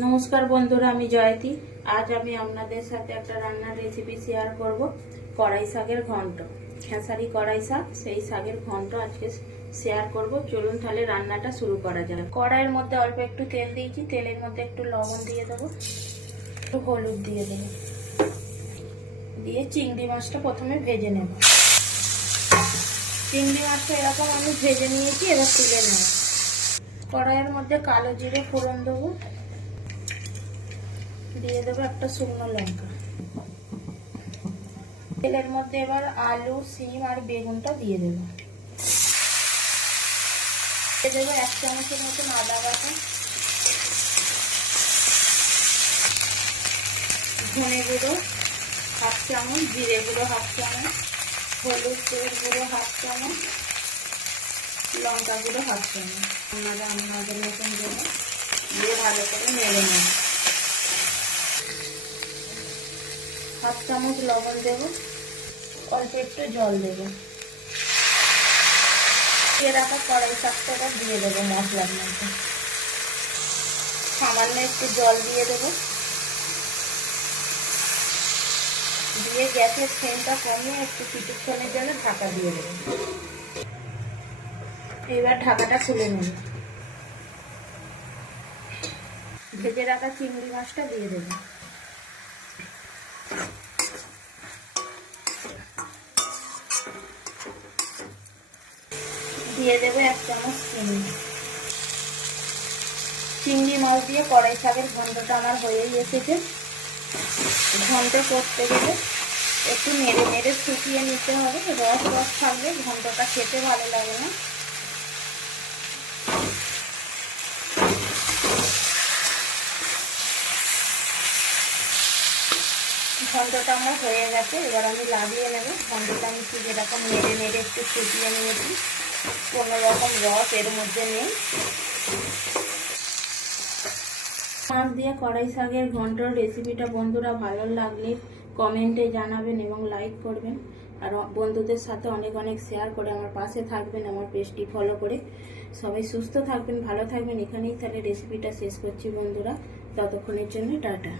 নমস্কার বন্ধুরা, আমি জয়তী। আজ আমি আপনাদের সাথে একটা রান্নার রেসিপি শেয়ার করব। কড়াই শাকের ঘন্ট, খেসারি কড়াই শাক, সেই শাকের ঘন্ট আজকে শেয়ার করব। চলুন তাহলে রান্নাটা শুরু করা যাক। কড়াইয়ের মধ্যে অল্প একটু তেল দিয়েছি, তেলের মধ্যে একটু লবণ দিয়ে দেবো, একটু হলুদ দিয়ে দেবো, দিয়ে চিংড়ি মাছটা প্রথমে ভেজে নেব। চিংড়ি মাছটা এরকম আমি ভেজে নিয়েছি, এবার তুলে নেব। কড়াইয়ের মধ্যে কালো জিরে ফোড়ন দেবো, দিয়ে দেবো একটা শুকনো লঙ্কা। তেলের মধ্যে এবার আলু, সিম আর বেগুনটা দিয়ে দেবো। দিয়ে দেবো 1 চামচের মতন আদা বাটা, ধনে গুঁড়ো 1/2 চামচ, জিরে গুঁড়ো 1/2 চামচ, হলুদ গুঁড়ো 1/2 চামচ, লঙ্কা গুঁড়ো 1/2 চামচ। আপনারা আপনাদের মতন দেবো, দিয়ে ভালো করে নেড়ে নেব। 1/2 চামচ লবণ দেবো, অল্প একটু জল দেবো। দিয়ে রাখা কড়াই শাকটা দিয়ে দেবো মশলার মধ্যে। সামান্য একটু জল দিয়ে দেবো, দিয়ে গ্যাসের ফ্লেমটা কমিয়ে একটু কিছুক্ষণের জন্য ঢাকা দিয়ে দেবো। এবার ঢাকাটা খুলে নেব। ভেজে রাখা চিংড়ি মাছটা দিয়ে দেবো, দিয়ে দেবো 1 চামচ চিনি। চিংড়ি মাছ দিয়ে কড়াই শাকের ঘন্টটা আমার হয়েই এসেছে। ঘন্ট করতে গেলে একটু নেড়ে নেড়ে শুকিয়ে নিতে হবে, রস রস থাকলে ঘন্টটা খেতে ভালো লাগে না। ঘন্টটা আমার হয়ে গেছে, এবার আমি লাগিয়ে নেব। ঘন্টটা আমি ঠিক এরকম নেড়ে নেড়ে একটু শুকিয়ে নিয়েছি, কোনো রকম রস এর মধ্যে নেই। মাছ দিয়ে কড়াই শাকের ঘন্টর রেসিপিটা বন্ধুরা ভালো লাগলে কমেন্টে জানাবেন এবং লাইক করবেন, আর বন্ধুদের সাথে অনেক অনেক শেয়ার করে আমার পাশে থাকবেন, আমার পেজটি ফলো করে। সবাই সুস্থ থাকবেন, ভালো থাকবেন। এখানেই তাহলে রেসিপিটা শেষ করছি বন্ধুরা, ততক্ষণের জন্য টাটা।